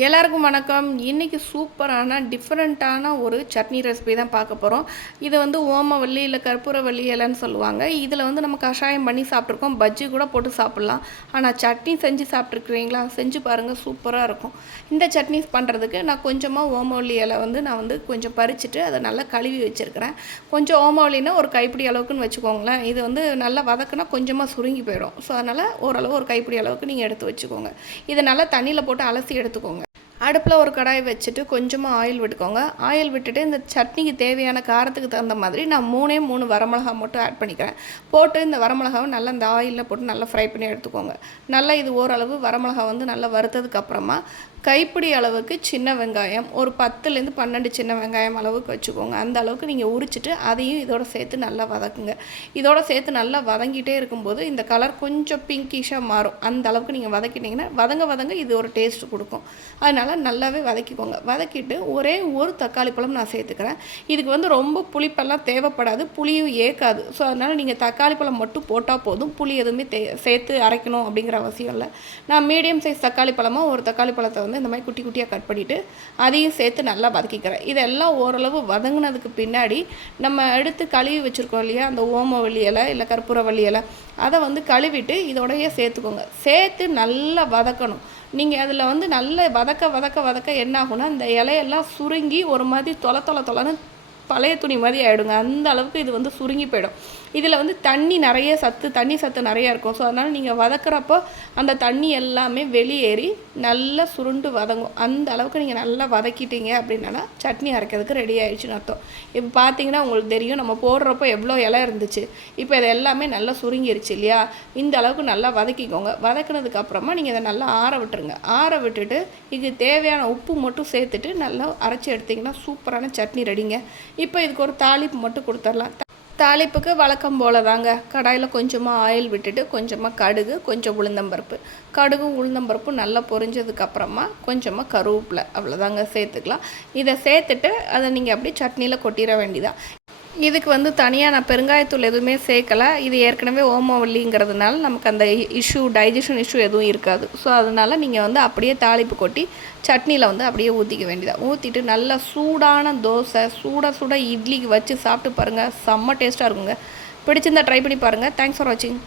எல்லாருக்கும் வணக்கம். இன்றைக்கி சூப்பரான டிஃப்ரெண்ட்டான ஒரு சட்னி ரெசிபி தான் பார்க்க போகிறோம் இது வந்து ஓமவல்லி இல்லை கற்பூரவல்லி இலைன்னு சொல்லுவாங்க. இதில் வந்து நம்ம கஷாயம் பண்ணி சாப்பிட்ருக்கோம் பஜ்ஜி கூட போட்டு சாப்பிட்லாம். ஆனால் சட்னி செஞ்சு சாப்பிட்ருக்குறீங்களா செஞ்சு பாருங்கள் சூப்பராக இருக்கும். இந்த சட்னி பண்ணுறதுக்கு நான் கொஞ்சமாக ஓமவல்லி இலை வந்து நான் வந்து கொஞ்சம் பறிச்சுட்டு அதை நல்லா கழுவி வச்சுருக்கிறேன். கொஞ்சம் ஓமவல்லினா ஒரு கைப்பிடி அளவுக்குன்னு வச்சுக்கோங்களேன். இது வந்து நல்லா வதக்குனா கொஞ்சமாக சுருங்கி போயிடும். ஸோ அதனால் ஓரளவு ஒரு கைப்பிடி அளவுக்கு நீங்கள் எடுத்து வச்சுக்கோங்க. இதை நல்லா தண்ணியில் போட்டு அலசி எடுத்துக்கோங்க. அடுப்பில் ஒரு கடாய் வச்சுட்டு கொஞ்சமாக ஆயில் விட்டுக்கோங்க. ஆயில் விட்டுட்டு இந்த சட்னிக்கு தேவையான காரத்துக்கு தகுந்த மாதிரி நான் மூணே மூணு வரமிளகா மட்டும் ஆட் பண்ணிக்கிறேன். போட்டு இந்த வரமிளகாவை நல்லா இந்த ஆயிலில் போட்டு நல்லா ஃப்ரை பண்ணி எடுத்துக்கோங்க. நல்லா இது ஓரளவு வரமிளகா வந்து நல்லா வறுத்ததுக்கு அப்புறமா கைப்பிடி அளவுக்கு சின்ன வெங்காயம் ஒரு பத்துலேருந்து பன்னெண்டு சின்ன வெங்காயம் அளவுக்கு வச்சுக்கோங்க. அந்த அளவுக்கு நீங்கள் உரிச்சிட்டு அதையும் இதோட சேர்த்து நல்லா வதக்குங்க. இதோட சேர்த்து நல்லா வதங்கிட்டே இருக்கும்போது இந்த கலர் கொஞ்சம் பிங்கிஷாக மாறும். அந்த அளவுக்கு நீங்கள் வதக்கிட்டிங்கன்னா வதங்க வதங்க இது ஒரு டேஸ்ட் கொடுக்கும். அதனால் நல்லாவே வதக்கிக்கோங்க. வதக்கிட்டு ஒரே ஒரு தக்காளி பழம் நான் சேர்த்துக்கிறேன். இதுக்கு வந்து ரொம்ப புளிப்பெல்லாம் தேவைப்படாது. புளியும் ஏற்காது. ஸோ அதனால் நீங்கள் தக்காளி பழம் மட்டும் போட்டால் போதும். புளி எதுவுமே தே சேர்த்து அரைக்கணும் அப்படிங்கிற அவசியம் இல்லை. நான் மீடியம் சைஸ் தக்காளி பழமாக ஒரு தக்காளி பழத்தை வந்து இந்த மாதிரி குட்டி குட்டியாக கட் பண்ணிவிட்டு அதையும் சேர்த்து நல்லா வதக்கிக்கிறேன். இதெல்லாம் ஓரளவு வதங்கினதுக்கு பின்னாடி நம்ம எடுத்து கழுவி வச்சுருக்கோம் இல்லையா? அந்த ஓமவல்லி இலை இல்லை கற்பூர இலை அதை வந்து கழுவிட்டு இதோடையே சேர்த்துக்கோங்க. சேர்த்து நல்லா வதக்கணும். நீங்கள் அதில் வந்து நல்ல வதக்க வதக்க வதக்க என்ன ஆகும்னா இந்த இலையெல்லாம் சுருங்கி ஒரு மாதிரி தொலை தொலை தொலைன்னு பழைய துணி மாதிரி ஆகிடுங்க அந்த அளவுக்கு இது வந்து சுருங்கி போயிடும். இதில் வந்து தண்ணி நிறைய சத்து தண்ணி சத்து நிறையா இருக்கும். ஸோ அதனால் நீங்கள் வதக்குறப்போ அந்த தண்ணி எல்லாமே வெளியேறி நல்லா சுருண்டு வதங்கும். அந்த அளவுக்கு நீங்கள் நல்லா வதக்கிட்டீங்க அப்படின்னா சட்னி அரைக்கிறதுக்கு ரெடி ஆயிடுச்சுன்னு அர்த்தம். இப்போ பார்த்தீங்கன்னா உங்களுக்கு தெரியும் நம்ம போடுறப்போ எவ்வளோ இலை இருந்துச்சு. இப்போ இது எல்லாமே நல்லா சுருங்கிருச்சு இல்லையா? இந்த அளவுக்கு நல்லா வதக்கிக்கோங்க. வதக்கினதுக்கு அப்புறமா நீங்கள் இதை நல்லா ஆற விட்டுருங்க. ஆற விட்டுட்டு இது தேவையான உப்பு மட்டும் சேர்த்துட்டு நல்லா அரைச்சி எடுத்திங்கன்னா சூப்பரான சட்னி ரெடிங்க. இப்போ இதுக்கு ஒரு தாளிப்பு மட்டும் கொடுத்துர்லாம் தாளிப்புக்கு வழக்கம் போல தாங்க கடாயில் கொஞ்சமாக ஆயில் விட்டுட்டு கொஞ்சமாக கடுகு கொஞ்சம் உளுந்தம்பருப்பு கடுகு உளுந்தம்பருப்பு நல்லா பொரிஞ்சதுக்கப்புறமா கொஞ்சமாக கருவேப்பிலை. அவ்வளோதாங்க சேர்த்துக்கலாம். இதை சேர்த்துட்டு அதை நீங்கள் அப்படியே சட்னியில் கொட்டிட வேண்டியதான் இதுக்கு வந்து தனியாக நான் பெருங்காயத்தூள் எதுவுமே சேர்க்கலை. இது ஏற்கனவே ஓமவல்லிங்கிறதுனால நமக்கு அந்த இஷ்யூ டைஜஷன் இஷ்யூ எதுவும் இருக்காது. ஸோ அதனால் நீங்கள் வந்து அப்படியே தாளிப்பு கொட்டி சட்னியில் வந்து அப்படியே ஊற்றிக்க வேண்டியதாக ஊற்றிட்டு நல்லா சூடான தோசை சூட சூட இட்லிக்கு வச்சு சாப்பிட்டு பாருங்கள் செம்ம டேஸ்ட்டாக இருக்குங்க. பிடிச்சிருந்தா ட்ரை பண்ணி பாருங்கள் தேங்க்ஸ் ஃபார் வாட்சிங்